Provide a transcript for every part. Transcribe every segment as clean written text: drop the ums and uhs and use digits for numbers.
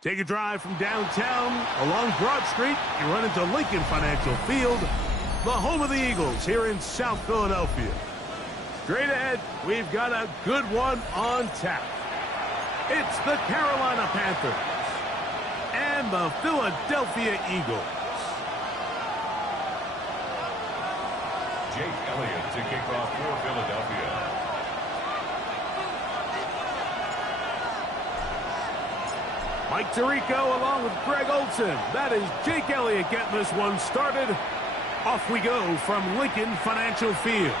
Take a drive from downtown along Broad Street. You run into Lincoln Financial Field, the home of the Eagles here in South Philadelphia. Straight ahead, we've got a good one on tap. It's the Carolina Panthers and the Philadelphia Eagles. Jake Elliott to kick off for Philadelphia. Mike Tirico along with Greg Olson. That is Jake Elliott getting this one started. Off we go from Lincoln Financial Field.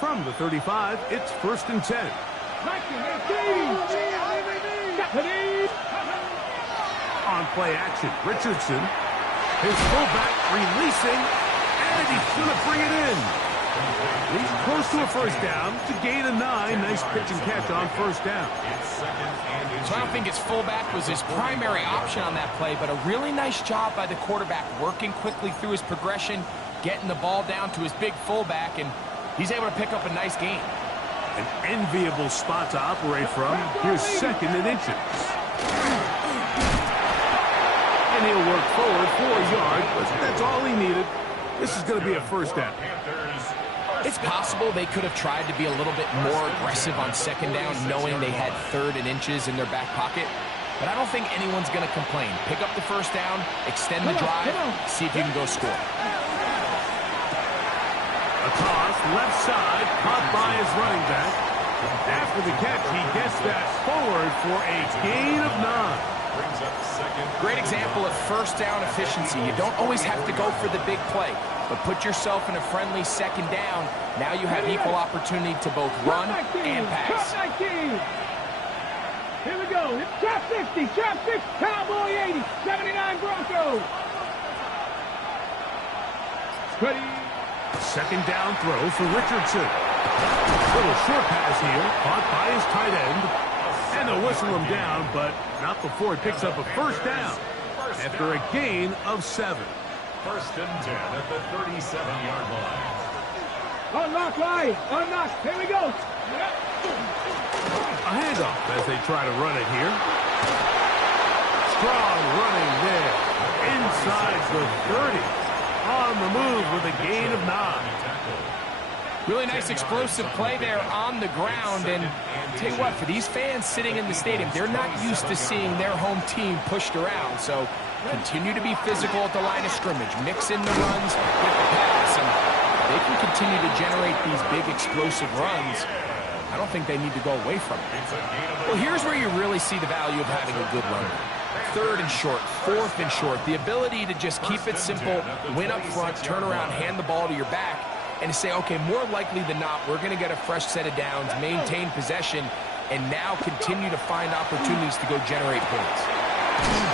From the 35, it's 1st and 10. On play action, Richardson. His fullback releasing, and he's going to bring it in. He's close to a first down to gain a 9. Nice pitch and catch on first down. So I don't think his fullback was his primary option on that play, but a really nice job by the quarterback working quickly through his progression, getting the ball down to his big fullback, and he's able to pick up a nice gain. An enviable spot to operate from. Here's 2nd and inches. And he'll work forward for a yard, but that's all he needed. This is going to be a first down. It's possible they could have tried to be a little bit more aggressive on 2nd down, knowing they had 3rd and inches in their back pocket. But I don't think anyone's going to complain. Pick up the first down, extend the drive, see if you can go score. A toss, left side, caught by his running back. After the catch, he gets that forward for a gain of 9. Great example of first down efficiency. You don't always have to go for the big play, but put yourself in a friendly 2nd down. Now you have equal opportunity to both run and pass. Here we go. Trap 60, trap 6, Cowboy 80, 79 Broncos. Ready. 2nd down throw for Richardson. Little short pass here, caught by his tight end. And they'll whistle him down, but not before he picks up a first down after a gain of 7. 1st and 10 at the 37-yard line. Unlock line, unlock. Here we go. A handoff as they try to run it here. Strong running there. Inside the 30. On the move with a gain of 9. Really nice explosive play there on the ground, and tell you what, for these fans sitting in the stadium, they're not used to seeing their home team pushed around, so continue to be physical at the line of scrimmage, mix in the runs with the pass, and they can continue to generate these big explosive runs. I don't think they need to go away from it. Well, here's where you really see the value of having a good runner. 3rd and short, 4th and short, the ability to just keep it simple, win up front, turn around, hand the ball to your back, and to say, okay, more likely than not, we're going to get a fresh set of downs, maintain possession, and now continue to find opportunities to go generate points.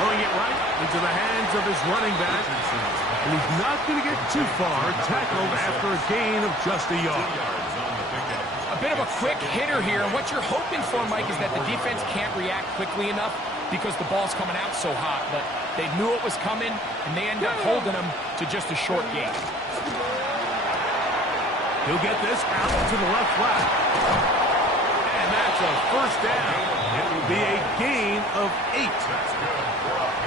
Throwing it right into the hands of his running back. And he's not going to get too far, tackled after a gain of just a yard. A bit of a quick hitter here, and what you're hoping for, Mike, is that the defense can't react quickly enough because the ball's coming out so hot, but they knew it was coming, and they end up holding them to just a short gain. He'll get this out to the left flat. And that's a first down. It will be a gain of 8.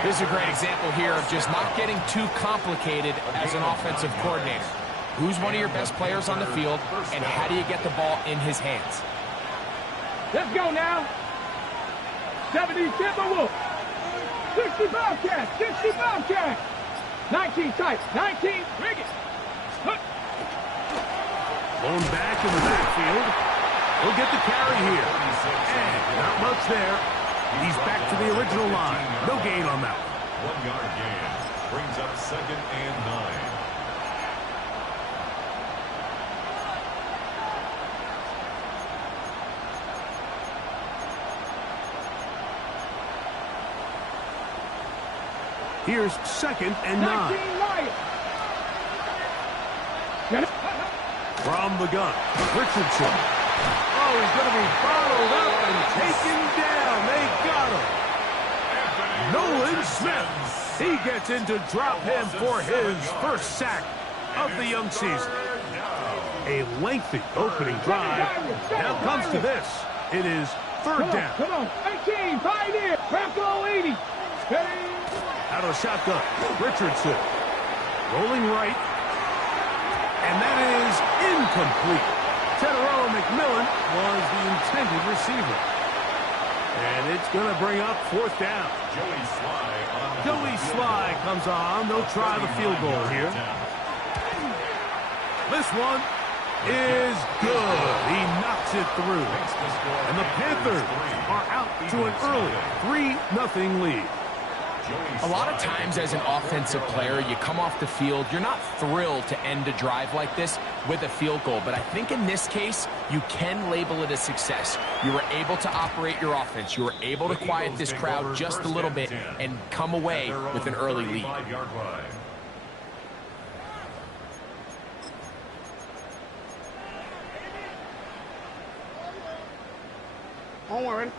This is a great example here of just not getting too complicated as an offensive coordinator. Who's one of your best players on the field, and how do you get the ball in his hands? Let's go now. 70 Timberwolf. 60 Bobcat. 60 Bobcat. 19 tight. 19 Riggins. Blown back in the backfield. He'll get the carry here. And not much there. He's back to the original line. No gain on that. 1 yard gain. Brings up 2nd and 9. Here's 2nd and 9. From the gun, Richardson. Oh, he's going to be bottled up and taken down. They got him. Nolan Smith. He gets in to drop him for his first sack of the young season. A lengthy opening drive. Now comes to this. It is 3rd down. Come on, 18, pioneer, Bronco 80. Out of the shotgun, Richardson. Rolling right. And that is incomplete. Tedero McMillan was the intended receiver. And it's going to bring up 4th down. Joey Sly comes on. They'll try the field goal here. This one is good. He knocks it through. And the Panthers are out to an early 3-0 lead. A lot of times as an offensive player, you come off the field, you're not thrilled to end a drive like this with a field goal. But I think in this case, you can label it a success. You were able to operate your offense. You were able to quiet this crowd just a little bit and come away with an early lead. Don't worry.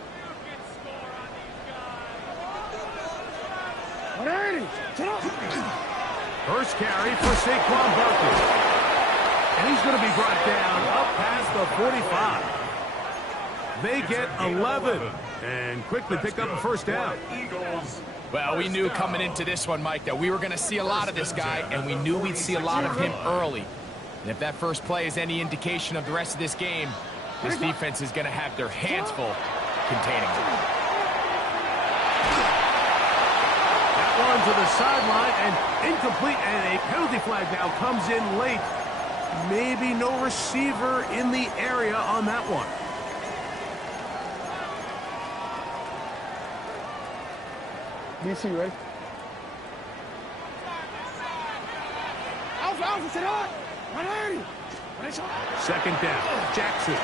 First carry for Saquon Barkley. And he's going to be brought down up past the 45. They get 11 and quickly pick up a first down. Well, we knew coming into this one, Mike, that we were going to see a lot of this guy, and we knew we'd see a lot of him early. And if that first play is any indication of the rest of this game, this defense is going to have their hands full containing him. One to the sideline and incomplete, and a penalty flag now comes in late. Maybe no receiver in the area on that one. DC, ready? Alpha, sit on. 180. 2nd down, Jackson.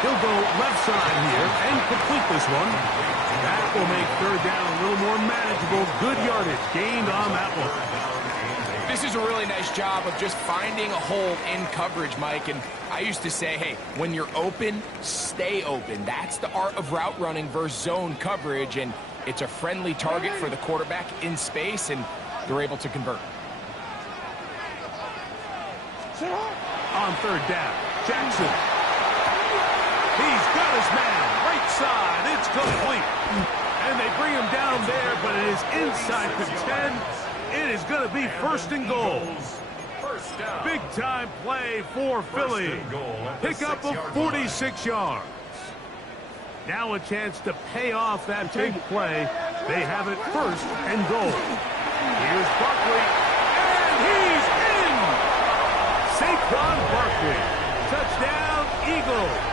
He'll go left side here and complete this one. That will make 3rd down a little more manageable. Good yardage gained on that one. This is a really nice job of just finding a hole in coverage, Mike. And I used to say, hey, when you're open, stay open. That's the art of route running versus zone coverage. And it's a friendly target for the quarterback in space, and they're able to convert. On 3rd down, Jackson. He's got his man. Right side. It's complete. And they bring him down there, but it is inside the 10. It is going to be 1st and goal. Big-time play for Philly. Pick up of 46 yards. Now a chance to pay off that big play. They have it 1st and goal. Here's Barkley. And he's in! Saquon Barkley. Touchdown, Eagles.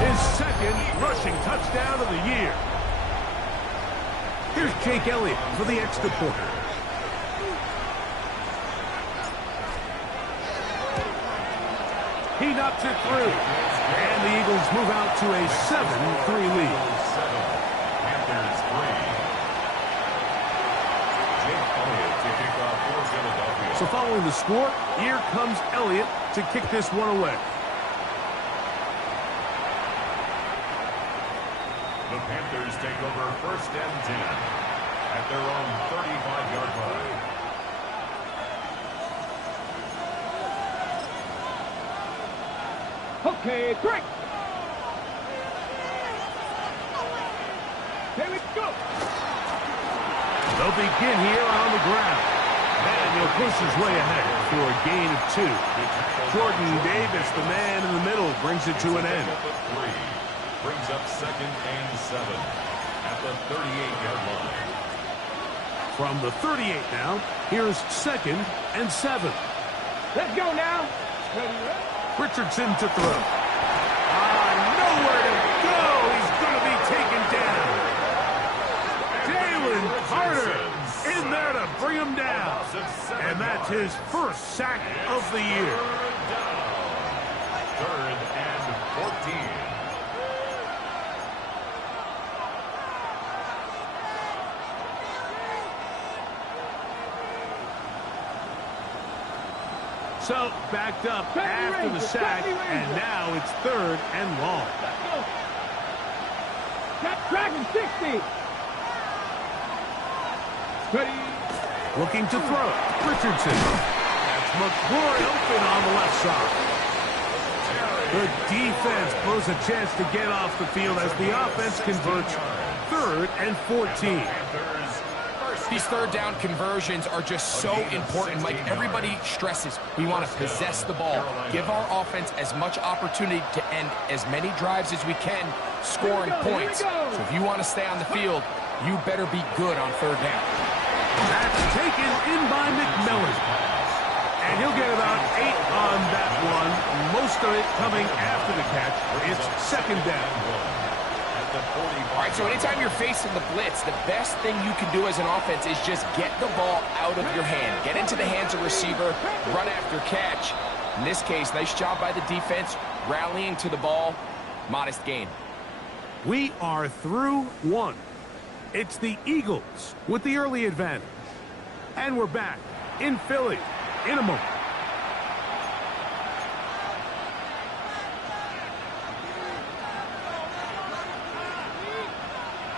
His 2nd rushing touchdown of the year. Here's Jake Elliott for the extra point. He knocks it through. And the Eagles move out to a 7-3 lead. So following the score, here comes Elliott to kick this one away. The Panthers take over 1st and 10 at their own 35-yard line. Okay, great. Here we go. They'll begin here on the ground. And he'll push his way ahead for a gain of 2. Jordan Davis, the man in the middle, brings it to an end. Brings up 2nd and 7 at the 38-yard line. From the 38 now, here's 2nd and 7. Let's go now. Richardson to throw. Nowhere to go. He's going to be taken down. Jalen Carter in there to bring him down. And that's his 1st sack of the year. 3rd and 14. So, backed up after the sack, and now it's 3rd and long. Dragon 60. Ready. Looking to throw. Richardson. That's McLaurin open on the left side. The defense blows a chance to get off the field as the offense converts 3rd and 14. These 3rd down conversions are just so important. Like everybody stresses, we want to possess the ball, give our offense as much opportunity to end as many drives as we can, scoring points. So if you want to stay on the field, you better be good on 3rd down. That's taken in by McMillan. And he'll get about 8 on that one. Most of it coming after the catch. It's 2nd down. All right, so anytime you're facing the blitz, the best thing you can do as an offense is just get the ball out of your hand. Get into the hands of receiver, run after catch. In this case, nice job by the defense, rallying to the ball. Modest gain. We are through 1. It's the Eagles with the early advantage. And we're back in Philly in a moment.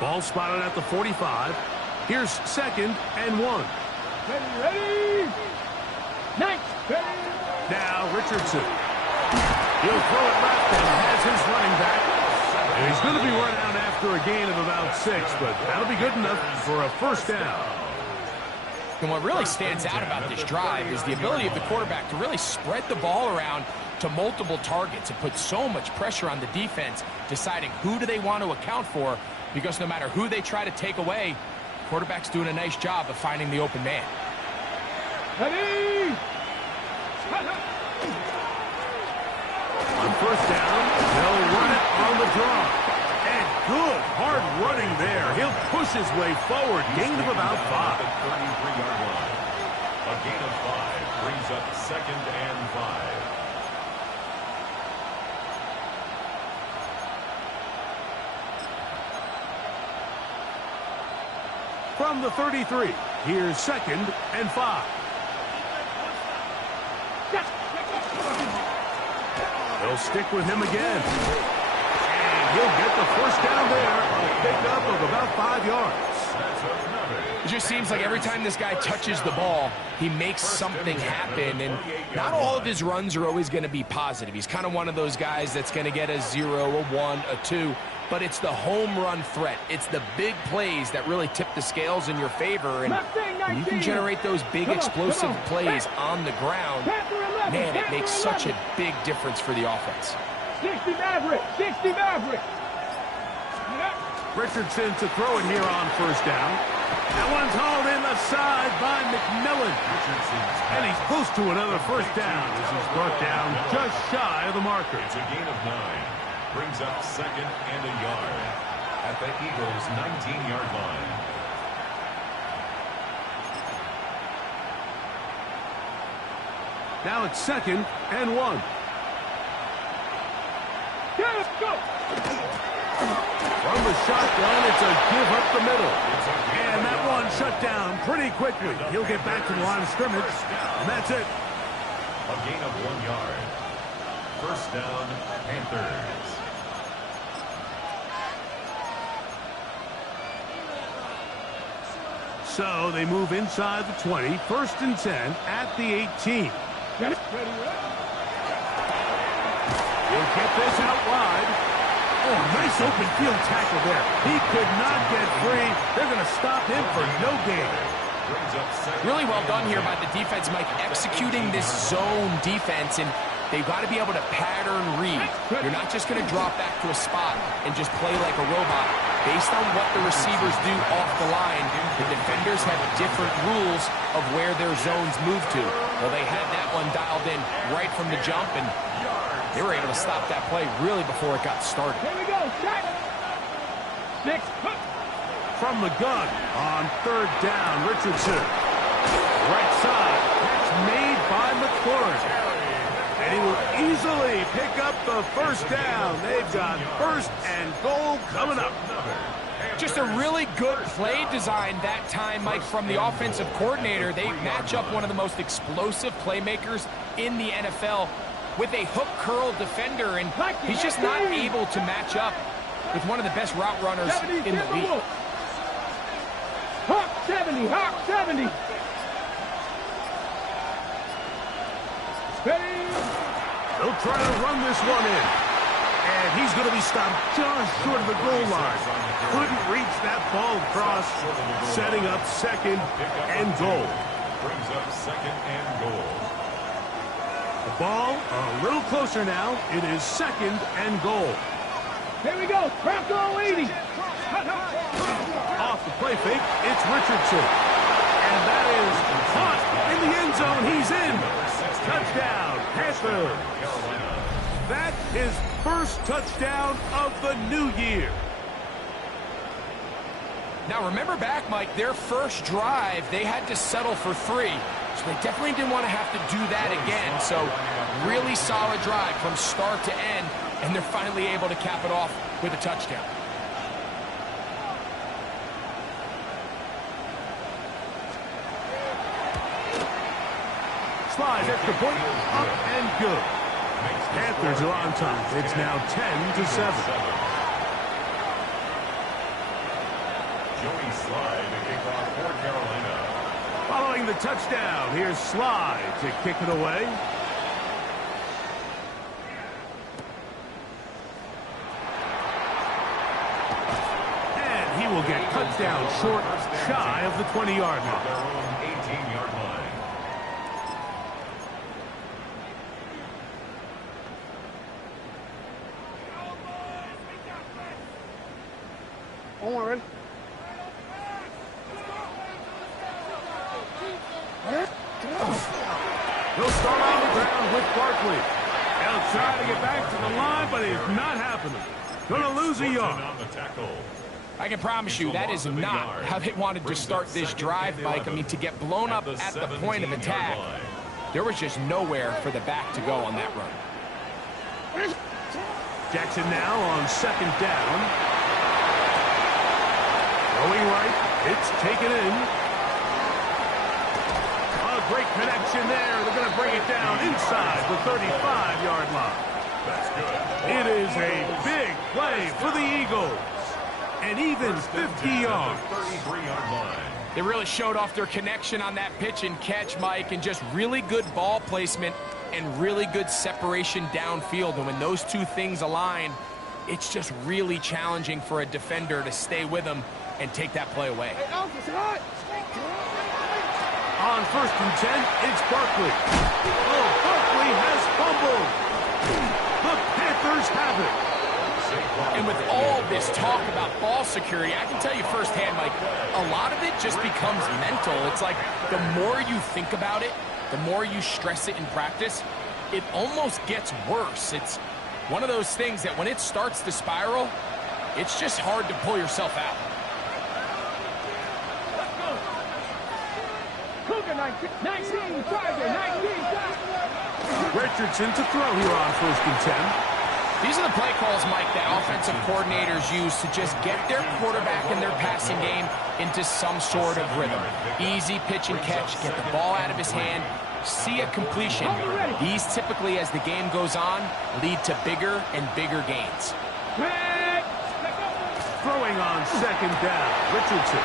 Ball spotted at the 45. Here's 2nd and 1. Ready. Nice. Now Richardson. He'll throw it left and has his running back. And he's going to be run out after a gain of about 6, but that'll be good enough for a 1st down. And what really stands out about this drive is the ability of the quarterback to really spread the ball around to multiple targets and put so much pressure on the defense, deciding who do they want to account for, because no matter who they try to take away, quarterback's doing a nice job of finding the open man. Ready. On 1st down, they'll run it on the draw. And good hard running there. He'll push his way forward. Gain of about 5. The 33-yard line. A gain of 5 brings up 2nd and 5. From the 33, here's 2nd and 5. They'll stick with him again. And he'll get the 1st down there. A pickup of about 5 yards. It just seems like every time this guy touches the ball, he makes something happen. And not all of his runs are always going to be positive. He's kind of one of those guys that's going to get a 0, a 1, a 2. But it's the home run threat. It's the big plays that really tip the scales in your favor. And when you can generate those big explosive plays on the ground, man, it makes such a big difference for the offense. 60 Maverick. 60 Maverick. Richardson to throw it here on 1st down. That one's hauled in the side by McMillan. And he's close to another 1st down as he's brought down just shy of the marker. It's a gain of 9. Brings up 2nd and a yard at the Eagles' 19-yard line. Now it's 2nd and 1. Go. From the shotgun, it's a give up the middle. And that one shut down pretty quickly. He'll get back to the line of scrimmage, and that's it. A gain of 1 yard. 1st down, Panthers. So they move inside the 20, 1st and 10 at the 18. He'll get this out wide. Oh, nice open field tackle there. He could not get free. They're going to stop him for no gain. Really well done here by the defense, Mike, executing this zone defense, and they've got to be able to pattern read. You're not just going to drop back to a spot and just play like a robot. Based on what the receivers do off the line, the defenders have different rules of where their zones move to. Well, they had that one dialed in right from the jump, and they were able to stop that play really before it got started. Here we go. Shot. 6. From the gun on 3rd down, Richardson. Right side. Catch made by McLaurin. And he will easily pick up the 1st down. They've got 1st and goal coming up. Just a really good play design that time, Mike, from the offensive coordinator. They match up one of the most explosive playmakers in the NFL with a hook curl defender, and he's just not able to match up with one of the best route runners in the league. Hawk 70, Hawk 70. They'll try to run this one in. And he's going to be stopped just short of the goal line. Couldn't reach that ball across, setting up second and goal. Brings up second and goal. The ball a little closer now. It is second and goal. Here we go. Bronco 80. Off the play fake, it's Richardson. And that is caught in the end zone. He's in. Touchdown, Panthers. That is first touchdown of the new year. Now, remember back, Mike, their first drive, they had to settle for 3. So they definitely didn't want to have to do that again. So really solid drive from start to end, and they're finally able to cap it off with a touchdown. Slides extra point, up and good. Panthers are on top. It's now 10-7. Joey Slye to kick off for Carolina. Following the touchdown, here's Slye to kick it away. And he will get cut down short, shy of the 20-yard line. Their own 18-yard line. Don't worry. He'll start on the ground with Barkley. He'll try to get back to the line, but it's not happening. Gonna lose a yard. On the tackle. I can promise you that is not how they wanted to start this drive, Mike. I mean, to get blown up at the point of attack, there was just nowhere for the back to go on that run. Jackson now on second down. Going right, it's taken in. A great connection there. They're going to bring it down inside the 35-yard line. That's good. It is a big play for the Eagles. And even 50 yards. 33-yard line. They really showed off their connection on that pitch and catch, Mike, and just really good ball placement and really good separation downfield. And when those two things align, it's just really challenging for a defender to stay with them and take that play away. On first and 10, it's Barkley. Oh, Barkley has fumbled. The Panthers have it. And with all this talk about ball security, I can tell you firsthand, Mike, a lot of it just becomes mental. It's like the more you think about it, the more you stress it in practice, it almost gets worse. It's one of those things that when it starts to spiral, it's just hard to pull yourself out. Cougar 19, Tiger 19. Richardson to throw here on first and 10. These are the play calls, Mike, that offensive coordinators use to just get their quarterback and their passing game into some sort of rhythm. Easy pitch and catch, get the ball out of his hand, see a completion. These typically, as the game goes on, lead to bigger and bigger gains. Throwing on second down, Richardson.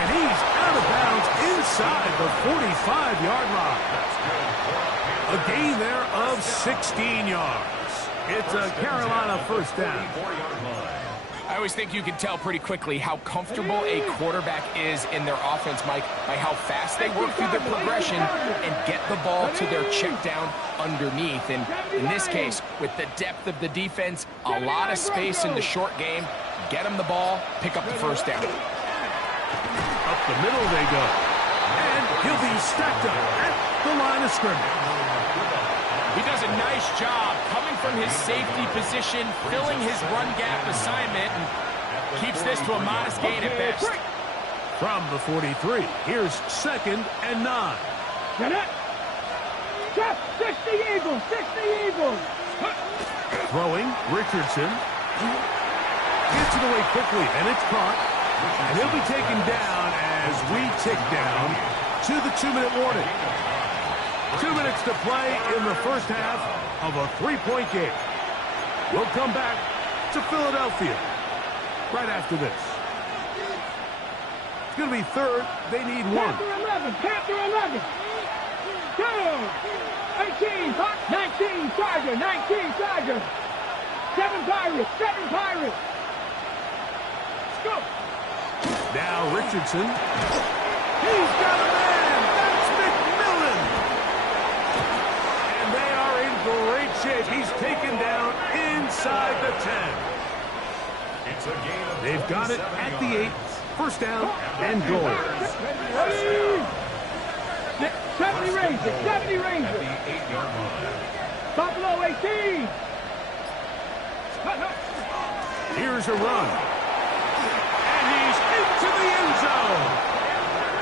And he's out of bounds inside the 45-yard line. A gain there of 16 yards. It's a Carolina first down. I always think you can tell pretty quickly how comfortable a quarterback is in their offense, Mike, by how fast they work through their progression and get the ball to their check down underneath. And in this case, with the depth of the defense, a lot of space in the short game, get them the ball, pick up the first down. Up the middle they go. And he'll be stacked up at the line of scrimmage. He does a nice job coming from his safety position, filling his run gap assignment, and keeps this to a modest gain at best. From the 43, here's second and 9. Get it. 60 Eagles, 60 Eagles. Throwing, Richardson. Gets it away quickly, and it's caught. And he'll be taken down as we tick down to the 2-minute warning. 2 minutes to play in the first half of a 3-point game. We'll come back to Philadelphia right after this. It's going to be third. They need one. Panther 11. Go. 18. 19. Charger. 19. Charger. 7 Pirates. 7 Pirates. Let's go. Now Richardson. He's got a man. That's McMillan. And they are in great shape. He's taken down inside the 10. It's a game of They've got it at the 8. First down and goal. 70 Rangers. 70 at Rangers. the 8-yard line. Buffalo 18. Here's a run. And he's into the end zone.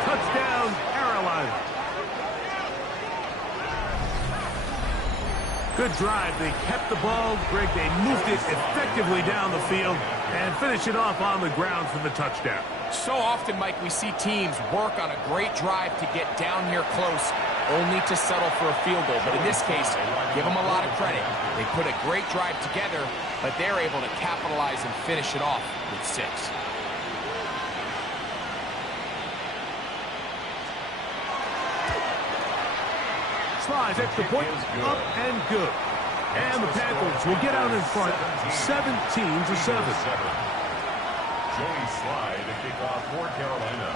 Touchdown, Carolina. Good drive. They kept the ball. Greg, they moved it effectively down the field and finish it off on the ground for the touchdown. So often, Mike, we see teams work on a great drive to get down here close, only to settle for a field goal. But in this case, give them a lot of credit. They put a great drive together, but they're able to capitalize and finish it off with 6. Slides extra point, up and good. And the Panthers will get out in front, 17-7. Joey Slye to kick off for Carolina.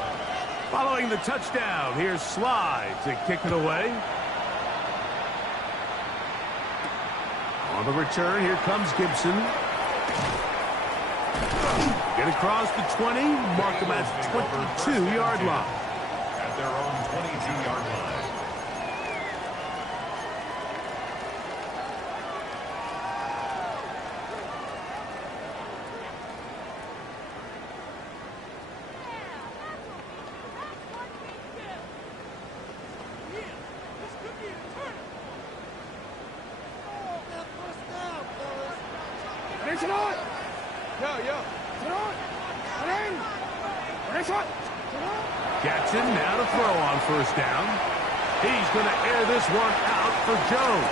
Following the touchdown, here's Slye to kick it away. On the return, here comes Gibson. Get across the 20, mark them at 22-yard line. At their own 22-yard line. Jackson now to throw on first down. He's going to air this one out for Jones.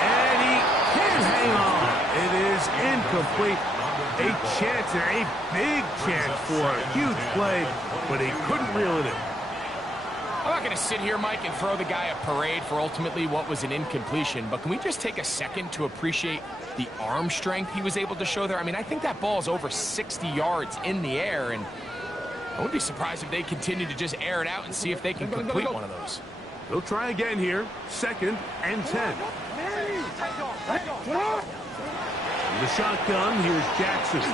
And he can hang on. It is incomplete. A chance there, a big chance for a huge play, but he couldn't reel it in. I'm not going to sit here, Mike, and throw the guy a parade for ultimately what was an incompletion, but can we just take a second to appreciate the arm strength he was able to show there? I mean, I think that ball is over 60 yards in the air, and I wouldn't be surprised if they continue to just air it out and see if they can complete one of those. They'll try again here. 2nd and 10. The shotgun, here's Jackson. The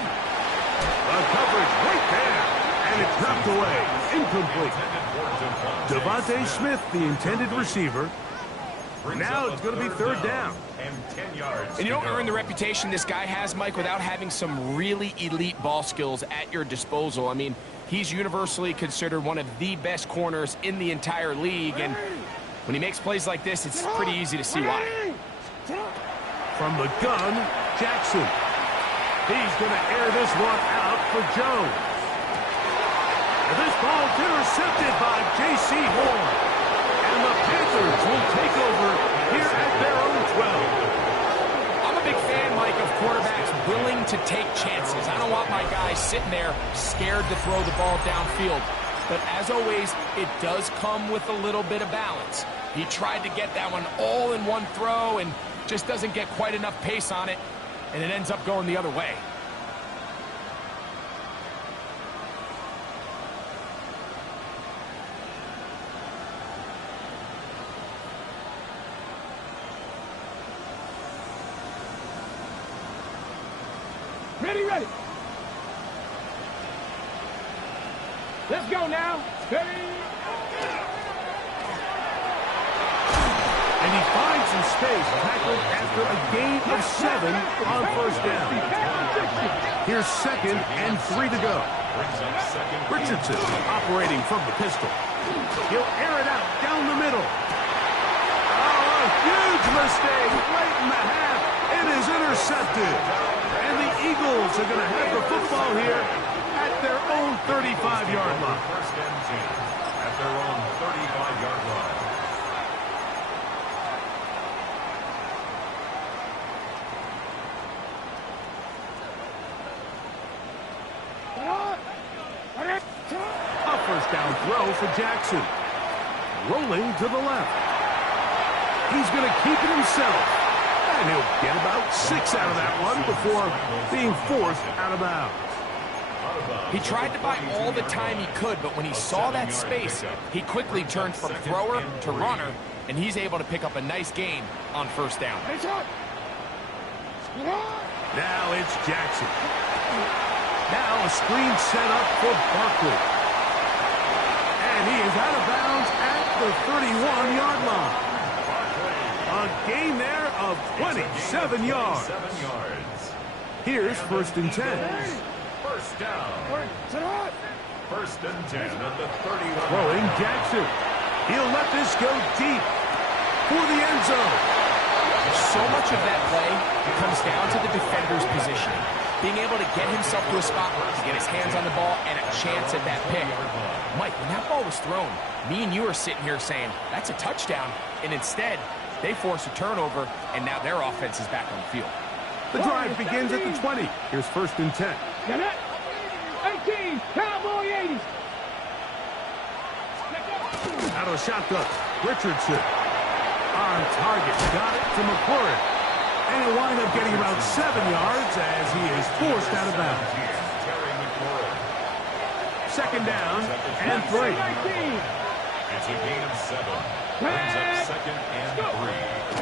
coverage right there, and it's knocked away. Incomplete. Devontae Smith, the intended receiver. Now it's going to be third down. And 10 yards. And you don't earn the reputation this guy has, Mike, without having some really elite ball skills at your disposal. I mean, he's universally considered one of the best corners in the entire league, and when he makes plays like this, it's pretty easy to see why. From the gun, Jackson. He's going to air this one out for Jones. And this ball intercepted by J.C. Horn. And the Panthers will take over here at their own 12. I'm a big fan, Mike, of quarterbacks willing to take chances. I don't want my guys sitting there scared to throw the ball downfield. But as always, it does come with a little bit of balance. He tried to get that one all in one throw and just doesn't get quite enough pace on it, and it ends up going the other way. Ready. Let's go now. Ready. And he finds some space, tackled after a gain of 7 on first down. Here's 2nd and 3 to go. Richardson operating from the pistol. He'll air it out down the middle. Oh, a huge mistake late in the half. It is intercepted. And the Eagles are going to have the football here at their own 35-yard line. First and 10 at their own 35-yard line. A first down throw for Jackson. Rolling to the left. He's going to keep it himself. And he'll get about 6 out of that one before being forced out of bounds. He tried to buy all the time he could, but when he saw that space, he quickly turned from thrower to runner, and he's able to pick up a nice gain on first down. Now it's Jackson. Now a screen set up for Barkley. And he is out of bounds at the 31-yard line. A gain there of 27 yards. Here's first and 10. First down. First and 10 at the 31. Throwing Jackson. He'll let this go deep for the end zone. So much of that play comes down to the defender's positioning. Being able to get himself to a spot to get his hands on the ball and a chance at that pick. Mike, when that ball was thrown, me and you are sitting here saying, that's a touchdown. And instead, they force a turnover, and now their offense is back on the field. The drive begins at the 20. Here's first and 10. 18, Cowboy 80. Out of shotgun, Richardson. On target, got it to McClure. And he'll wind up getting about 7 yards as he is forced out of bounds. Second down and 3. It's a gain of 7. Brings up second and 3.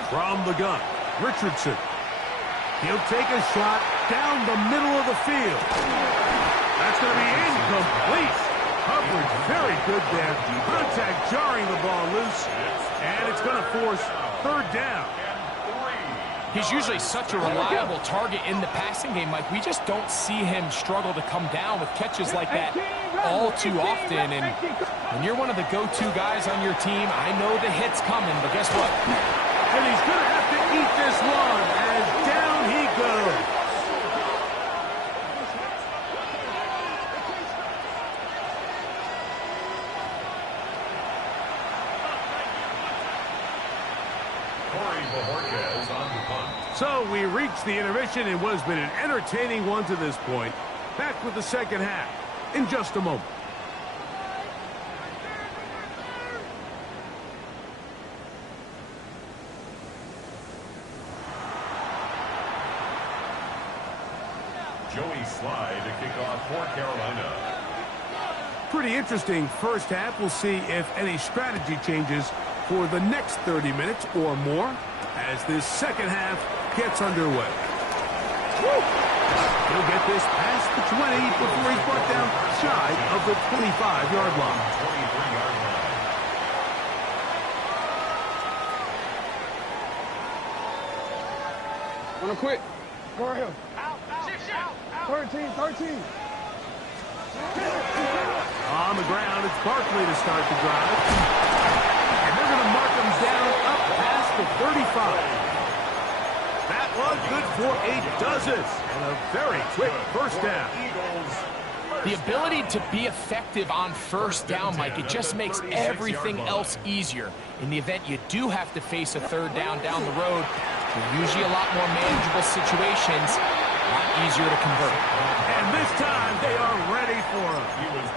From the gun, Richardson. He'll take a shot down the middle of the field. That's going to be incomplete. Coverage very good there. Contact jarring the ball loose. And it's going to force third down. He's usually such a reliable target in the passing game, Mike. We just don't see him struggle to come down with catches like that all too often. And when you're one of the go-to guys on your team, I know the hit's coming, but guess what? And he's going to have to eat this one as down he goes. So we reached the intermission in what has been an entertaining one to this point. Back with the second half in just a moment. Joey Slye to kick off for Carolina. Pretty interesting first half. We'll see if any strategy changes for the next 30 minutes or more as this second half gets underway. He'll get this past the 20 before he's brought down shy of the 25-yard line. 23-yard line. Wanna quit? Go ahead. 13. On the ground, it's Barkley to start the drive. And they're going to mark him down up past the 35. That was good for a dozen. And a very quick first down. The ability to be effective on first down, Mike, it just makes everything else easier. In the event you do have to face a third down the road, they're usually a lot more manageable situations, a lot easier to convert. And this time they are ready for him.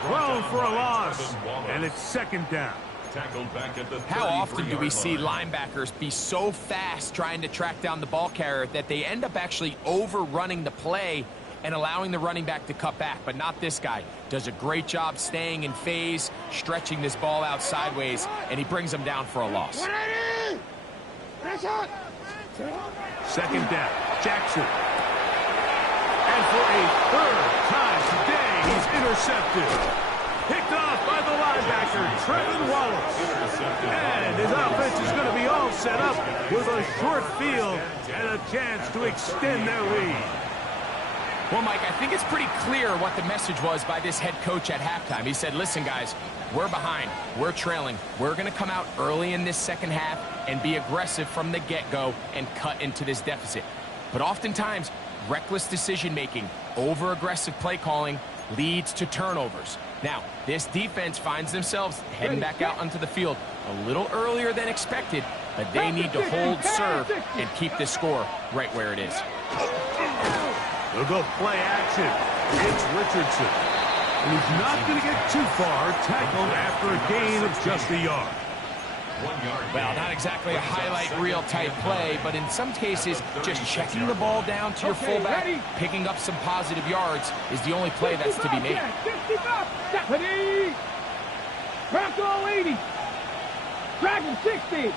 Thrown for a loss. And it's second down. Tackled back at the How often do we 33-yard see line. linebackers be so fast trying to track down the ball carrier that they end up actually overrunning the play and allowing the running back to cut back? But not this guy. Does a great job staying in phase, stretching this ball out sideways, and he brings him down for a loss. Second down. Jackson. And for a third time today, he's intercepted. Picked off by the linebacker, Trevin Wallace. And his offense is going to be all set up with a short field and a chance to extend their lead. Well, Mike, I think it's pretty clear what the message was by this head coach at halftime. He said, listen, guys, we're behind. We're trailing. We're going to come out early in this second half and be aggressive from the get-go and cut into this deficit. But oftentimes, reckless decision-making, over-aggressive play calling leads to turnovers. Now, this defense finds themselves heading back out onto the field a little earlier than expected, but they need to hold serve and keep this score right where it is. They'll go play action. It's Richardson. And he's not going to get too far, tackled after a gain of just a yard. 1 yard. Well, not exactly a highlight reel type play, but in some cases, just checking the ball down to your fullback, picking up some positive yards is the only play that's to be made. 55, Bronco 80. Dragon 60.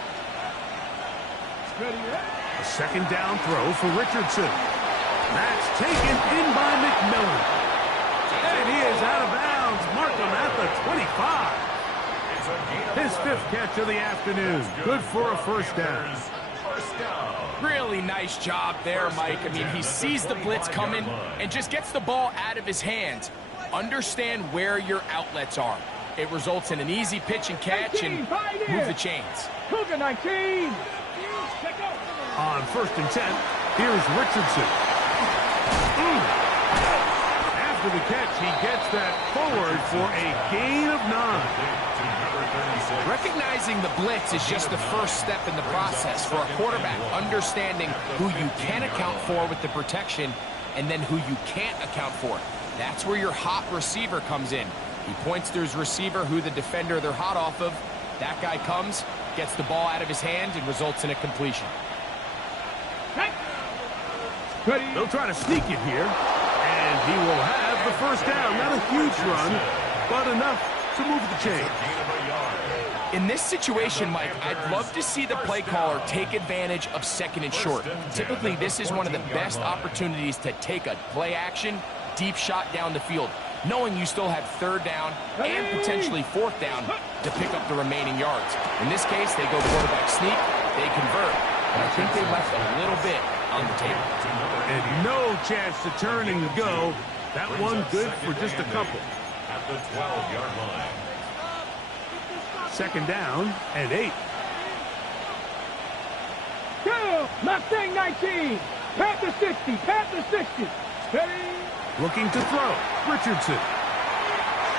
A second down throw for Richardson. That's taken in by McMillan. And he is out of bounds. Mark him at the 25. His 5th catch of the afternoon. Good for a first down. Really nice job there, Mike. I mean, he sees the blitz coming and just gets the ball out of his hands. Understand where your outlets are. It results in an easy pitch and catch and move the chains. Cougar 19. On 1st and 10, here's Richardson. After the catch, he gets that forward for a gain of 9. Recognizing the blitz is just the first step in the process for a quarterback, understanding who you can account for with the protection and then who you can't account for. That's where your hot receiver comes in. He points to his receiver, who the defender they're hot off of. That guy comes, gets the ball out of his hand, and results in a completion. They'll try to sneak it here, and he will have the first down. Not a huge run, but enough to move the chain. In this situation, Mike, I'd love to see the play caller take advantage of 2nd and short. Typically, this is one of the best opportunities to take a play action, deep shot down the field, knowing you still have 3rd down and potentially 4th down to pick up the remaining yards. In this case, they go quarterback sneak, they convert. But I think they left a little bit on the table. And no chance to turn and go. That one good for just a couple. At the 12-yard line. 2nd down and 8. Go! Mustang 19. Panther 60. Panther 60. Steady. Looking to throw. Richardson.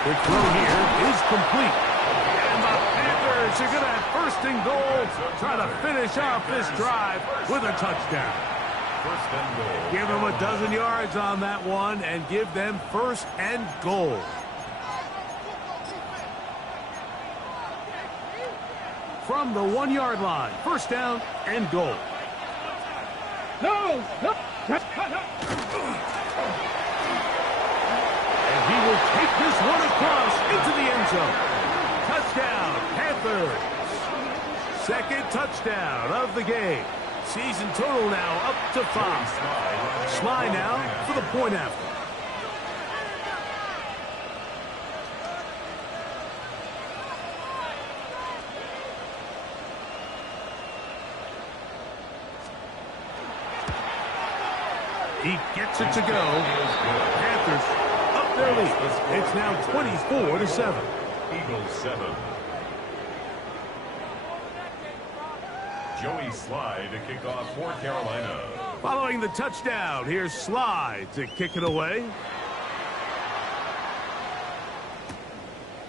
Quick throw here is complete. And the Panthers are going to have 1st and goal. Try to finish off this drive with a touchdown. 1st and goal. Give them a dozen yards on that one and give them 1st and goal. From the 1-yard line, 1st down and goal. No. And he will take this one across into the end zone. Touchdown, Panthers. 2nd touchdown of the game. Season total now up to 5. Sly now for the point after. He gets it to go. Panthers up their lead. It's now 24-7. Eagles 7. Joey Sly to kick off for Carolina. Following the touchdown, here's Sly to kick it away.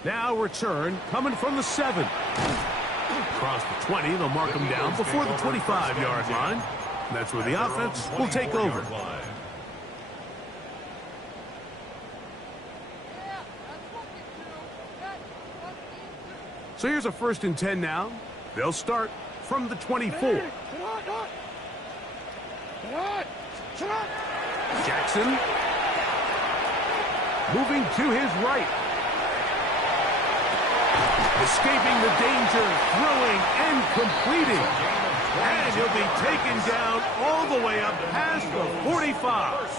Now return coming from the 7. Across the 20, they'll mark him down before the 25-yard line. And that's where the offense will take over. So here's a 1st and 10 now. They'll start from the 24. Jackson moving to his right. Escaping the danger, throwing and completing. And he'll be taken down all the way up past the 45.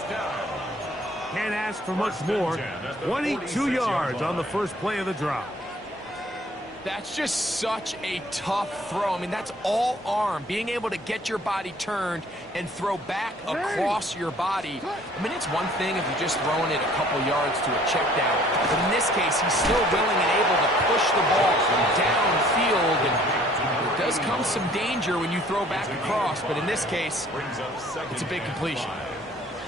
Can't ask for much more. 22 yards on the first play of the drive. That's just such a tough throw. I mean, that's all arm. Being able to get your body turned and throw back across your body. I mean, it's one thing if you're just throwing it a couple yards to a check down. But in this case, he's still willing and able to push the ball downfield. And it does come becomes some danger when you throw back across, but in this case, it's a big completion.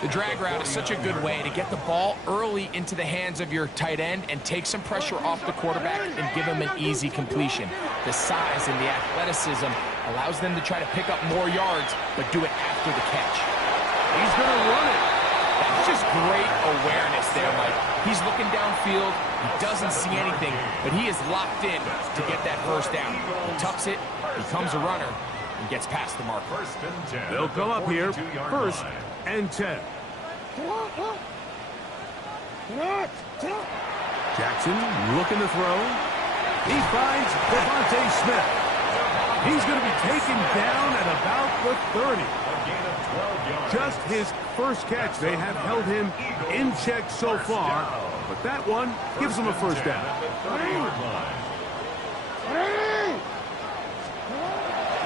The drag route is such a good way to get the ball early into the hands of your tight end and take some pressure off the quarterback and give him an easy completion. The size and the athleticism allows them to try to pick up more yards, but do it after the catch. He's going to run it. That's just great awareness there, Mike. He's looking downfield. He doesn't see anything, but he is locked in to get that first down. He tucks it, becomes a runner, and gets past the marker. They'll come up here, 1st and 10. Jackson looking to throw. He finds Devontae Smith. He's going to be taken down at about the 30. Just his first catch. They have held him in check so far, but that one gives him a first down.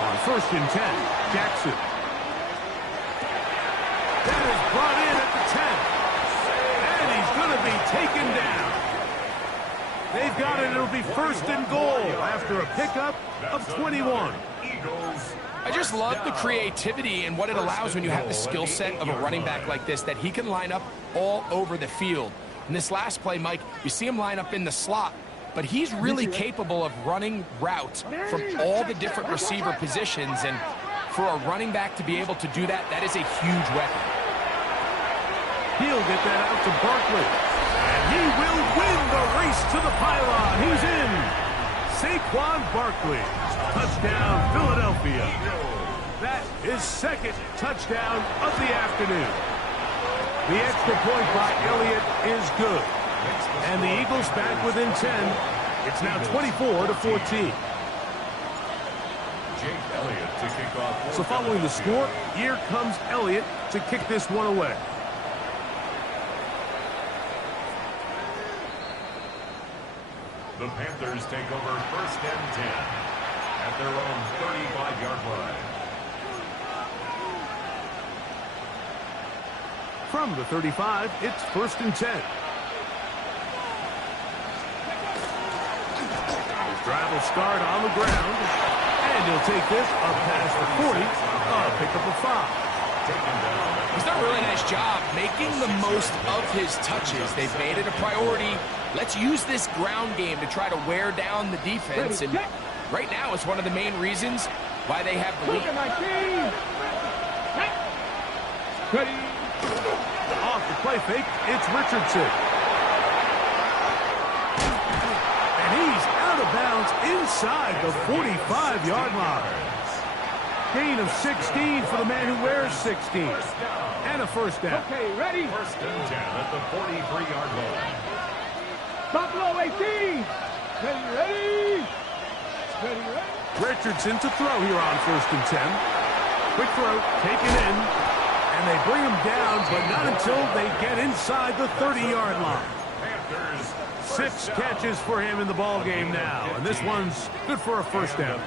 On 1st and 10, Jackson. That is brought in at the 10. And he's going to be taken down. They've got it. It'll be 1st and goal after a pickup of 21. I just love the creativity and what it allows when you have the skill set of a running back like this, that he can line up all over the field. In this last play, Mike, you see him line up in the slot, but he's really capable of running routes from all the different receiver positions, and for a running back to be able to do that, that is a huge weapon. He'll get that out to Barkley, and he will win the race to the pylon. He's in. Saquon Barkley, touchdown, Philadelphia. That is 2nd touchdown of the afternoon. The extra point by Elliott is good. And the Eagles back within 10. It's now 24-14. So following the score, here comes Elliott to kick this one away. The Panthers take over 1st and 10 at their own 35-yard line. From the 35, it's 1st and 10. His drive will start on the ground, and he'll take this up past the 40, pick up a 5. He's done a really nice job making the most of his touches. They've made it a priority. Let's use this ground game to try to wear down the defense. And right now, it's one of the main reasons why they have the lead. Off the play fake, it's Richardson. And he's out of bounds inside the 45-yard line. Gain of 16 for the man who wears 16. And a first down. Okay, ready? 1st and 10 at the 43-yard line. Buffalo 18. Ready? Richardson to throw here on 1st and 10. Quick throw, taken in. And they bring him down, but not until they get inside the 30-yard line. 6 catches for him in the ball game now. And this one's good for a first down.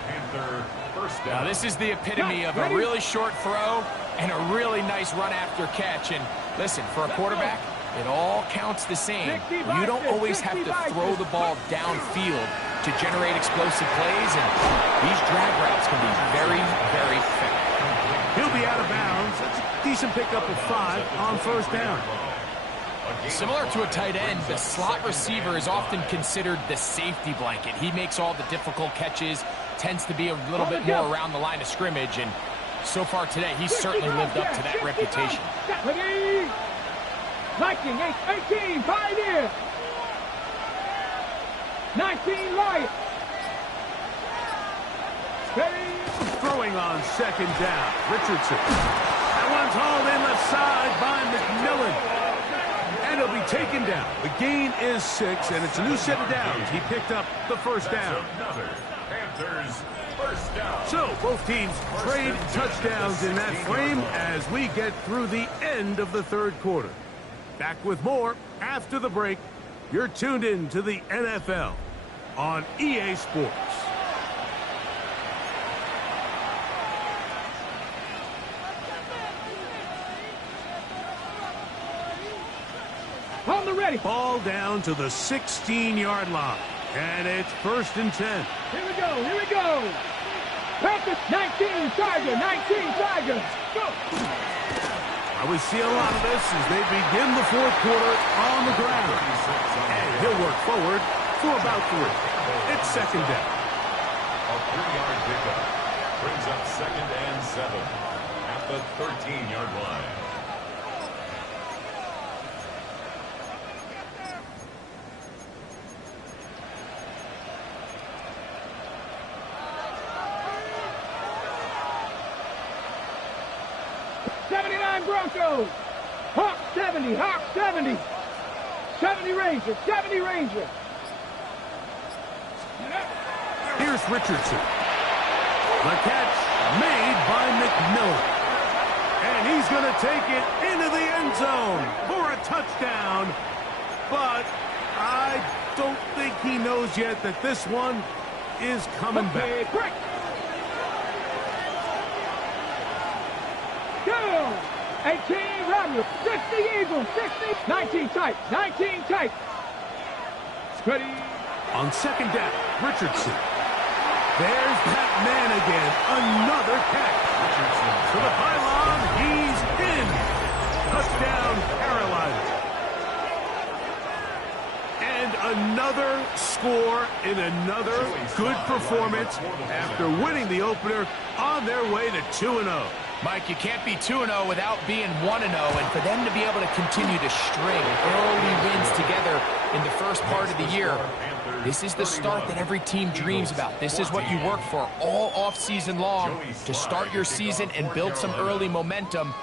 Now, this is the epitome of a really short throw and a really nice run after catch. And listen, for a quarterback, it all counts the same. You don't always have to throw the ball downfield to generate explosive plays, and these drag routes can be very, very effective. He'll be out of bounds. That's a decent pickup of 5 on 1st down. Similar to a tight end, the slot receiver is often considered the safety blanket. He makes all the difficult catches, tends to be a little bit more around the line of scrimmage, and so far today, he's certainly lived up to that reputation. 19, 18, Pioneer. 19, Lions. Throwing on 2nd down, Richardson. That one's hauled in left side by McMillan. And he'll be taken down. The gain is 6, and it's a new set of downs. He picked up the first down. Panthers first down. So both teams trade touchdowns in that frame as we get through the end of the 3rd quarter. Back with more after the break. You're tuned in to the NFL on EA Sports. On the ready. Ball down to the 16-yard line. And it's 1st and 10. Here we go. Panthers 19, Tiger, 19, Tiger. Go. We see a lot of this as they begin the fourth quarter on the ground. And he'll work forward for about 3. It's second down. A 3-yard pickup brings up 2nd and 7 at the 13-yard line. Broncos. Hawk 70, Hawk 70. 70 Ranger, 70 Ranger. Here's Richardson. The catch made by McMillan. And he's going to take it into the end zone for a touchdown. But I don't think he knows yet that this one is coming back. Quick. Go. 18 Romulus, 60 Eagles, 60, 19 tight, 19 tight. Ready. On second down, Richardson. There's that man again, another catch. Richardson to the pylon, he's in. Touchdown, Carolina. And another score in another good performance after winning the opener on their way to 2-0. Mike, you can't be 2-0 without being 1-0, and for them to be able to continue to string early wins together in the first part of the year, this is the start that every team dreams about. This is what you work for all offseason long. To start your season and build some early momentum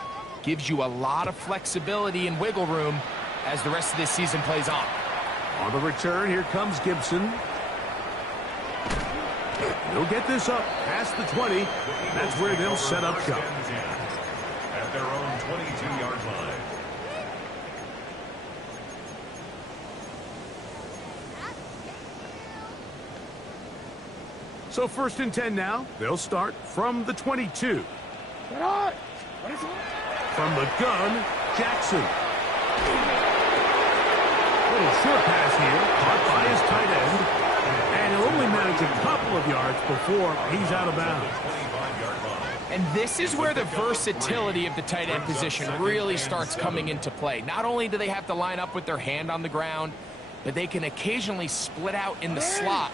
gives you a lot of flexibility and wiggle room as the rest of this season plays on. On the return, here comes Gibson. He'll get this up past the 20. That's where they'll set up shop. At their own 22-yard line. So 1st and 10 now. They'll start from the 22. From the gun, Jackson. Little short pass here, caught by his tight end. And he'll only manage a couple of yards before he's out of bounds. And this is where the versatility of the tight end position really starts coming into play. Not only do they have to line up with their hand on the ground, but they can occasionally split out in the slot.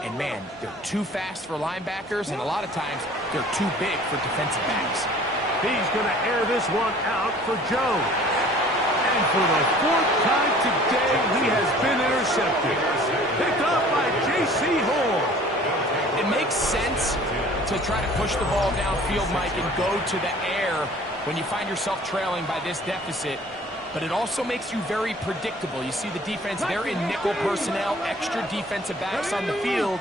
And man, they're too fast for linebackers, and a lot of times they're too big for defensive backs. He's going to air this one out for Jones. And for the 4th time today, he has been intercepted. Picked up by J.C. Hall. It makes sense to try to push the ball downfield, Mike, and go to the air when you find yourself trailing by this deficit. But it also makes you very predictable. You see the defense, they're in nickel personnel, extra defensive backs on the field.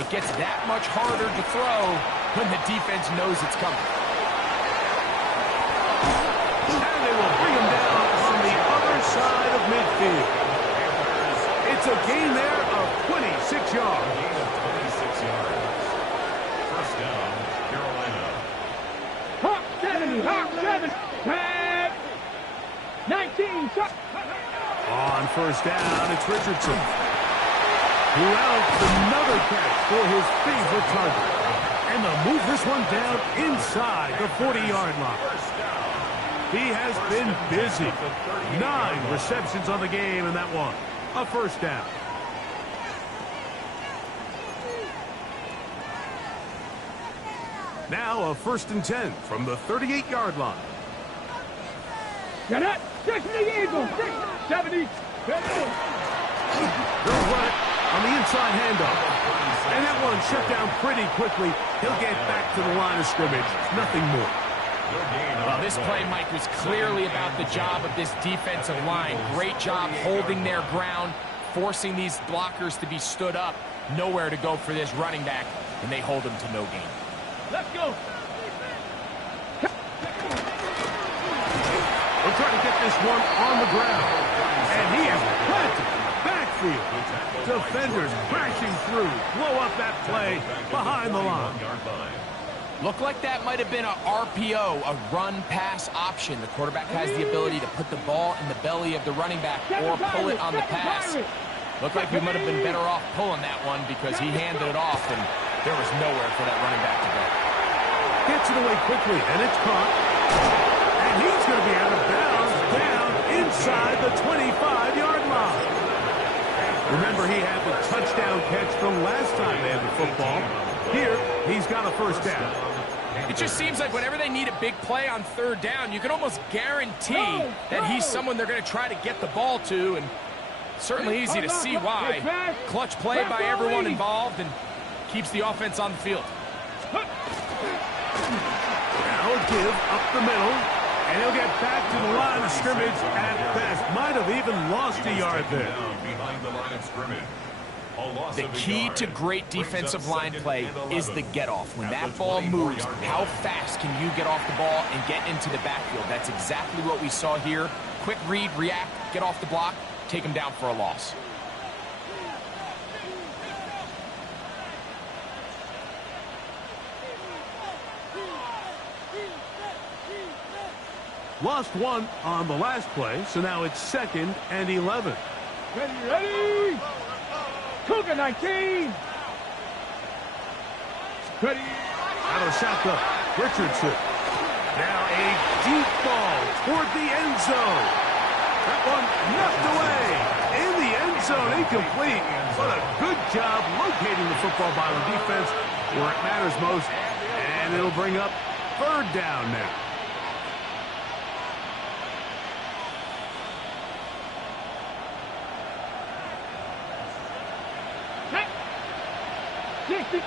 It gets that much harder to throw when the defense knows it's coming. And they will bring him down on the other side of midfield. It's a gain there of 26 yards. First down, Carolina. Hawk 70, Hawk 7. Tag. 19. On first down, it's Richardson. Who else? Another catch for his favorite target. And they'll move this one down inside the 40-yard line. He has been busy. 9 receptions on the game in that one. A first down. Now a 1st and 10 from the 38-yard line. Get it. 60 Eagles. 70. They'll run it on the inside handoff. And that one shut down pretty quickly. He'll get back to the line of scrimmage. Nothing more. Well, this play, Mike, was clearly about the job of this defensive line. Great job holding their ground, forcing these blockers to be stood up. Nowhere to go for this running back, and they hold him to no gain. Let's go. We'll try to get this one on the ground. And he is planted. Backfield. Defenders crashing through. Blow up that play behind the line. Looked like that might have been a RPO, a run-pass option. The quarterback has the ability to put the ball in the belly of the running back or pull it on the pass. Looked like we might have been better off pulling that one because he handed it off, and There was nowhere for that running back to go. Gets it away quickly, and it's caught. And he's going to be out of bounds, down inside the 25-yard line. Remember, he had the touchdown catch from last time they had the football. Here, he's got a first down. It just seems like whenever they need a big play on third down, you can almost guarantee that he's someone they're going to try to get the ball to, and certainly easy to see why. Clutch play by everyone involved and keeps the offense on the field. Now a give up the middle, and he'll get back to the line of scrimmage at best. Might have even lost a yard there. Behind the line of scrimmage. The key to great defensive line play is the get-off. When that ball moves, how fast can you get off the ball and get into the backfield? That's exactly what we saw here. Quick read, react, get off the block, take him down for a loss. Lost one on the last play, so now it's 2nd and 11. Ready? Cougar 19. Ready? Out of the shotgun, Richardson. Now a deep ball toward the end zone. That one knocked away. In the end zone, incomplete. But a good job locating the football by the defense where it matters most. And it'll bring up 3rd down now.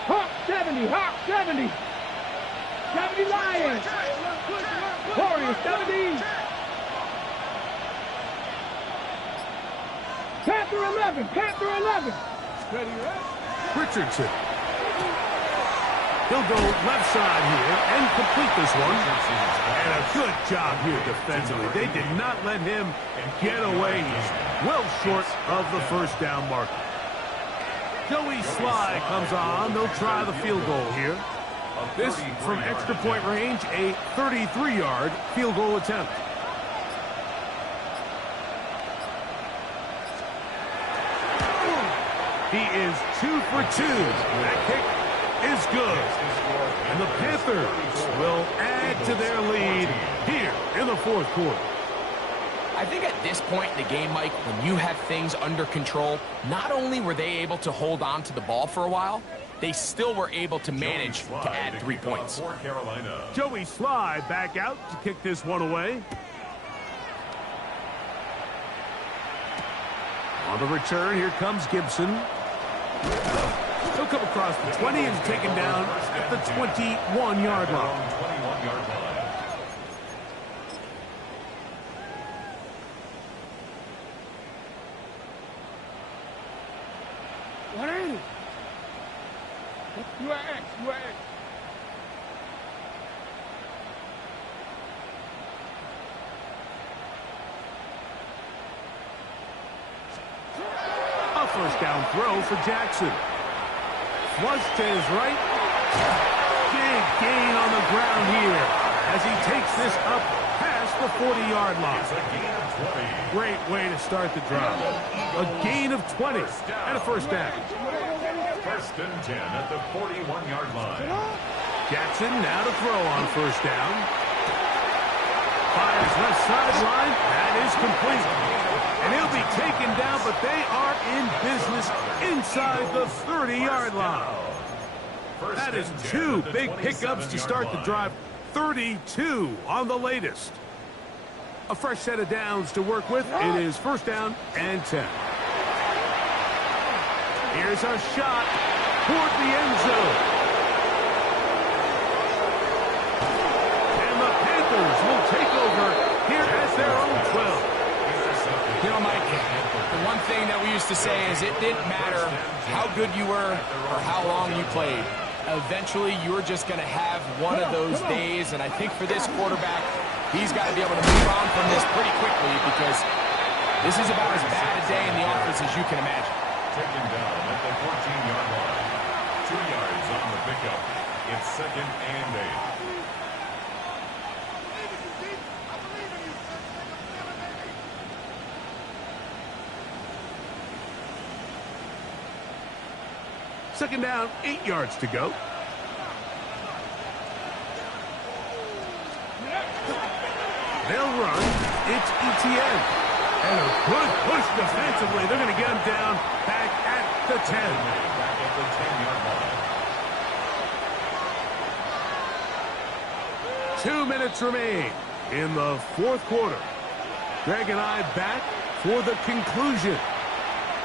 Hawk 70, Hawk 70. 70 Lions. Warriors 70. Panther 11, Panther 11. Ready, Richardson. He'll go left side here and complete this one. And a good job here defensively. They did not let him get away. He's well short of the first down marker. Joey Sly comes on. They'll try the field goal here. This from extra point range, a 33-yard field goal attempt. He is 2 for 2. That kick is good. And the Panthers will add to their lead here in the 4th quarter. I think at this point in the game, Mike, when you have things under control, not only were they able to hold on to the ball for a while, they still were able to manage to add 3 points. Joey Sly back out to kick this one away. On the return, here comes Gibson. He'll come across the 20 and is taken down at the 21-yard line. What is it? You are X, you are X. A first down throw for Jackson. Flush to his right. Big gain on the ground here as he takes this up past the 40-yard line. Great way to start the drive. A gain of 20 and a first down. 1st and 10 at the 41-yard line. Jackson now to throw on first down. Fires left sideline. That is complete. And he'll be taken down, but they are in business inside the 30-yard line. That is 2 big pickups to start the drive. 32 on the latest. A fresh set of downs to work with. It is first down and 10. Here's a shot toward the end zone. And the Panthers will take over here at their own 12. You know, Mike, the one thing that we used to say is it didn't matter how good you were or how long you played. Eventually, you're just going to have one of those days, and I think for this quarterback, he's got to be able to move on from this pretty quickly because this is about as bad a day in the office as you can imagine. Taken down at the 14-yard line. 2 yards on the pickup. It's 2nd and 8. Second down, 8 yards to go. They'll run. It's ETN. And a good push defensively. They're going to get him down back at the 10. Back at the 10-yard line. 2 minutes remain in the fourth quarter. Greg and I back for the conclusion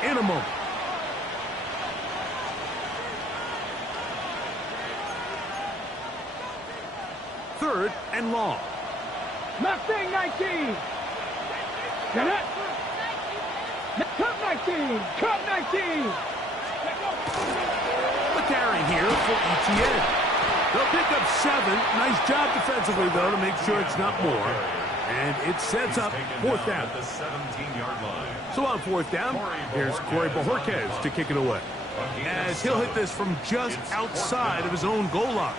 in a moment. Third and long. Mustang 19. Get it. Cut 19. Cut 19. The carry here for ETN. They'll pick up 7. Nice job defensively, though, to make sure it's not more. And it sets up fourth down. At the 17-yard line. So on fourth down, here's Corey Bojorquez to kick it away, as he'll hit this from just outside of his own goal line.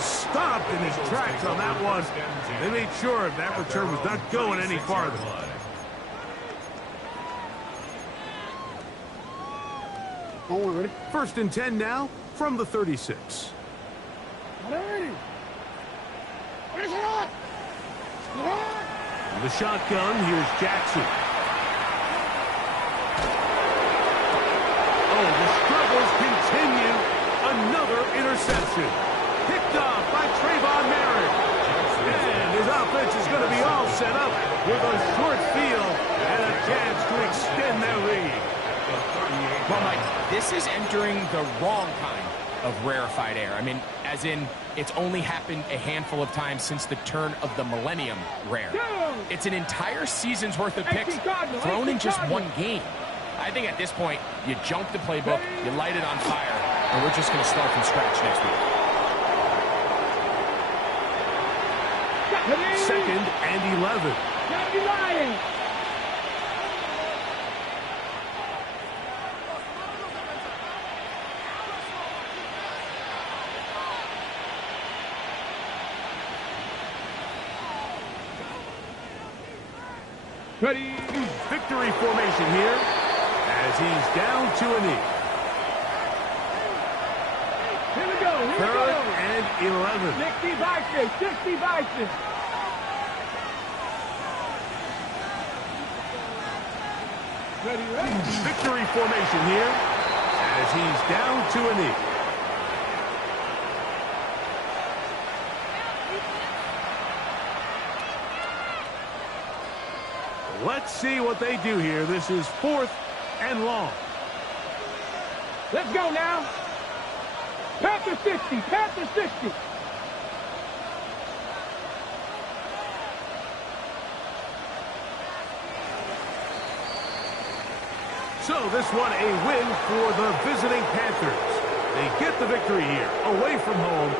Stopped in his tracks on that one. They made sure that return was not going any farther. First and 10 now from the 36. In the shotgun, here's Jackson. Oh, the struggles continue. Another interception. Picked off by Trayvon Merritt. And his offense is going to be all set up with a short field and a chance to extend their lead. Well, Mike, this is entering the wrong kind of rarefied air. I mean, as in, it's only happened a handful of times since the turn of the millennium rare. It's an entire season's worth of picks thrown in just one game. I think at this point, you junk the playbook, you light it on fire, and we're just going to start from scratch next week. Second and 11. Ready. Victory formation here as he's down to a knee. Here we go. Third and 11. 60 Vikings. 60 Vikings. Ready. Victory formation here as he's down to a knee. Let's see what they do here. This is fourth and long. Let's go now. Panthers 60. Panthers 60. So this one a win for the visiting Panthers. They get the victory here away from home